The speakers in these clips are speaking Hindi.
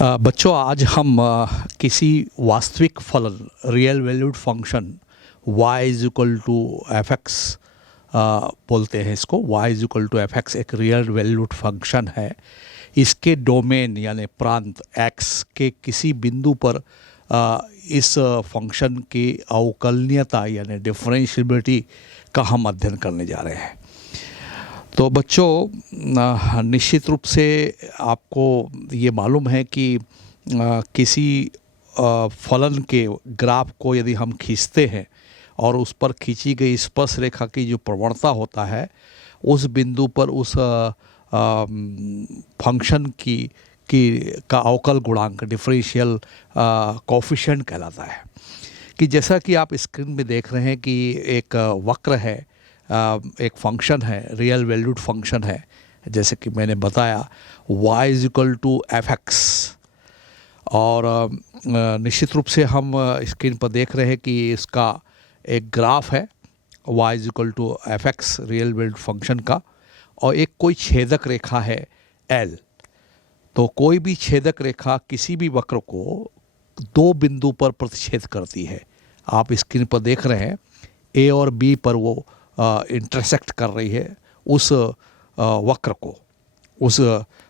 बच्चों आज हम किसी वास्तविक फलन real valued function y is equal to F X बोलते हैं इसको। y is equal to F X एक रियल वैल्यूड फंक्शन है। इसके डोमेन यानी प्रांत x के किसी बिंदु पर इस फंक्शन की अवकलनीयता यानी डिफरेंशिएबिलिटी का हम अध्ययन करने जा रहे हैं। तो बच्चों निश्चित रूप से आपको ये मालूम है कि किसी फलन के ग्राफ को यदि हम खींचते हैं और उस पर खींची गई स्पर्श रेखा की जो प्रवणता होता है उस बिंदु पर उस फंक्शन का अवकल गुणांक डिफरेंशियल कोएफिशिएंट कहलाता है। कि जैसा कि आप स्क्रीन में देख रहे हैं कि एक वक्र है, एक फंक्शन है, रियल वैल्यूड फंक्शन है, जैसे कि मैंने बताया y is equal to F X. और निश्चित रूप से हम स्क्रीन पर देख रहे हैं कि इसका एक ग्राफ है y is equal to F X real valued function का, और एक कोई छेदक रेखा है L। तो कोई भी छेदक रेखा किसी भी वक्र को दो बिंदु पर प्रतिच्छेद करती है। आप स्क्रीन पर देख रहे हैं A और B पर वो इंटरसेक्ट कर रही है उस वक्र को। उस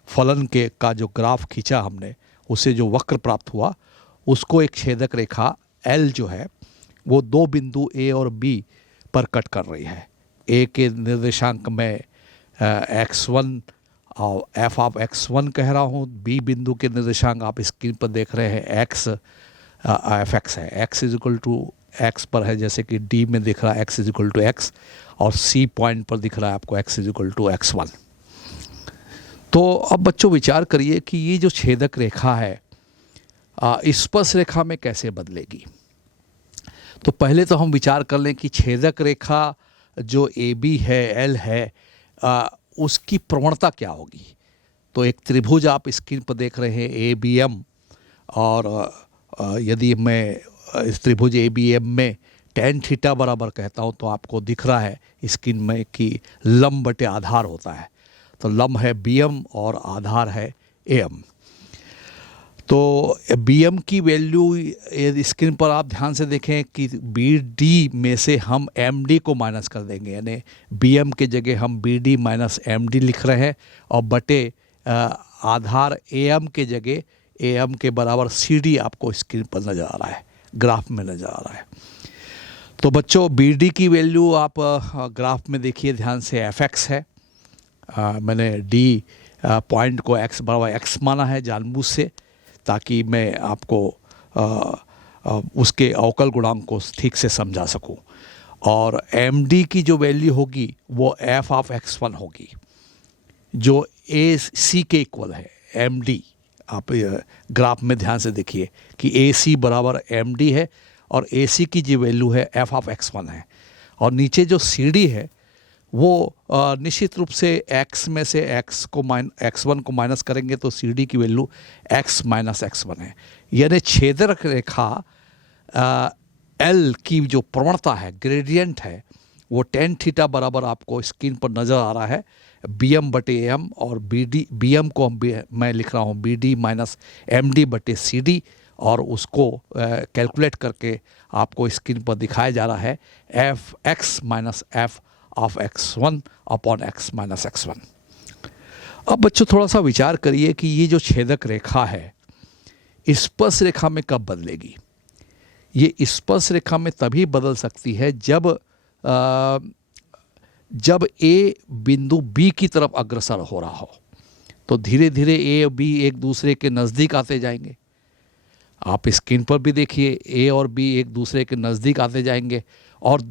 फलन के का जो ग्राफ खींचा हमने, उससे जो वक्र प्राप्त हुआ उसको एक छेदक रेखा L जो है वो दो बिंदु A और B पर कट कर रही है। A के निर्देशांक में x1 और f ऑफ x1 कह रहा हूँ, B बिंदु के निर्देशांक आप स्क्रीन पर देख रहे हैं x एफ एक्स है। x is equal to x पर है, जैसे कि D में दिख रहा है x is equal to x, और C पॉइंट पर दिख रहा है आपको x is equal to x1। तो अब बच्चों विचार करिए कि ये जो छेदक रेखा है स्पर्श रेखा में कैसे बदलेगी। तो पहले तो हम विचार कर लें कि छेदक रेखा जो AB है, L है, उसकी प्रवणता क्या होगी। तो एक त्रिभुज आप स्क्रीन पर देख रहे हैं ABM, और यदि मैं इस त्रिभुज ABM में tan थीटा बराबर कहता हूँ तो आपको दिख रहा है स्क्रीन में कि लंब बटे आधार होता है। तो लंब है BM और आधार है AM। तो BM की वैल्यू स्क्रीन पर आप ध्यान से देखें कि BD में से हम MD को माइनस कर देंगे, यानी BM के जगह हम BD माइनस MD लिख रहे हैं, और बटे आधार AM के जगह AM के बराबर CD आपको स्क्रीन पर नज़र आ रहा है, ग्राफ में नज़र आ रहा है। तो बच्चों BD की वैल्यू आप ग्राफ में देखिए ध्यान से FX है। मैंने D पॉइंट को x बराबर x माना है जानबूझ से, ताकि मैं आपको उसके अवकल गुणांक को ठीक से समझा सकूं। और MD की जो वैल्यू होगी वो f ऑफ x1 होगी, जो AC के इक्वल है। MD आप ग्राफ में ध्यान से देखिए कि AC बराबर MD है, और AC की जो वैल्यू है f ऑफ x1 है। और नीचे जो CD है वो निश्चित रूप से x में से x1 को माइनस करेंगे तो CD की वैल्यू x माइनस x1 है। यानी छेदक रेखा L की जो प्रवणता है, ग्रेडियंट है, वो tan थीटा बराबर आपको स्क्रीन पर नज़र आ रहा है BM बटे AM, और BM को मैं लिख रहा हूँ BD माइनस MD बटे CD, और उसको कैलकुलेट करके आपको स्क्रीन पर दिखाया जा रहा है FX minus F of x1 upon x minus x1। अब बच्चों थोड़ा सा विचार करिए कि ये जो छेदक रेखा है स्पर्श रेखा में कब बदलेगी। ये स्पर्श रेखा में तभी बदल सकती है जब A बिंदु B की तरफ अग्रसर हो रहा हो। तो धीरे धीरे A और B एक दूसरे के नज़दीक आते जाएंगे। आप स्क्रीन पर भी देखिए A और B एक दूसरे के नज़दीक आते जाएंगे, और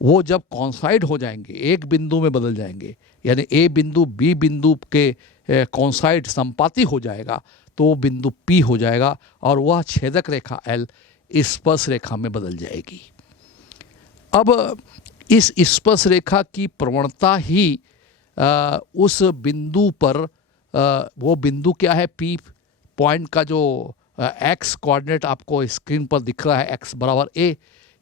वो जब कॉन्साइड हो जाएंगे, एक बिंदु में बदल जाएंगे, यानी A बिंदु B बिंदु के कॉन्साइड संपाती हो जाएगा, तो वो बिंदु P हो जाएगा, और वह छेदक रेखा L स्पर्श रेखा में बदल जाएगी। अब इस स्पर्श रेखा की प्रवणता ही उस बिंदु पर वो बिंदु क्या है, P पॉइंट का जो x कोऑर्डिनेट आपको स्क्रीन पर दिख रहा है x बराबर A,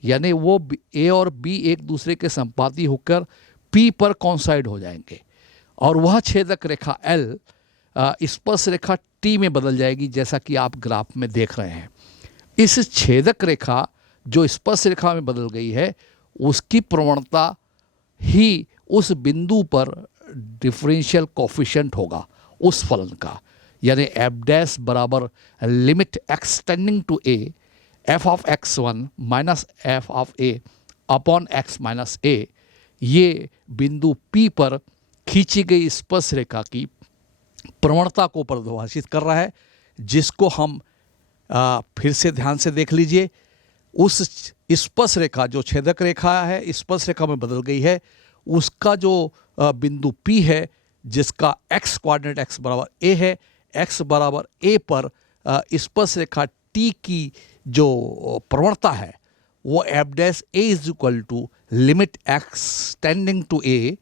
यानी वो A और B एक दूसरे के संपाती होकर P पर कॉन्साइड हो जाएंगे, और वह छेदक रेखा L स्पर्श रेखा टी में बदल जाएगी, जैसा कि आप ग्राफ में देख रहे हैं। इस छेदक रेखा जो स्पर्श रेखा में बदल गई है, उसकी प्रवणता ही उस बिंदु पर डिफरेंशियल कोफिशिएंट होगा उस फलन का, यानी एफ डैश बराबर limit X tending to A F of x1 minus F of A upon x minus A. ये बिंदु P पर खींची गई स्पर्श रेखा की प्रवणता को परिभाषित कर रहा है, जिसको हम फिर से ध्यान से देख लीजिए। उस स्पर्श रेखा जो छेदक रेखा है, स्पर्श रेखा में बदल गई है, उसका जो बिंदु P है, जिसका x कोऑर्डिनेट x बराबर a है, x बराबर a पर स्पर्श रेखा T की जो प्रवणता है वो F dash A is equal to limit X tending to A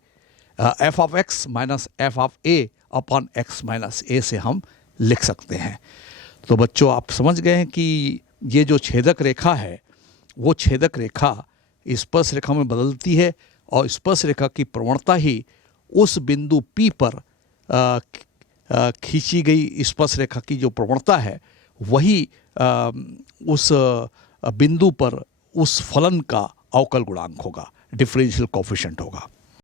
F of X minus F of A upon X minus A से हम लिख सकते हैं। तो बच्चों, आप समझ गए हैं कि ये जो छेदक रेखा है वो छेदक रेखा स्पर्श रेखा में बदलती है और स्पर्श रेखा की प्रवणता ही उस बिंदु P पर खींची गई स्पर्श रेखा की जो प्रवणता है वही उस बिंदु पर उस फलन का अवकल गुणांक होगा, डिफरेंशियल कोफिशिएंट होगा।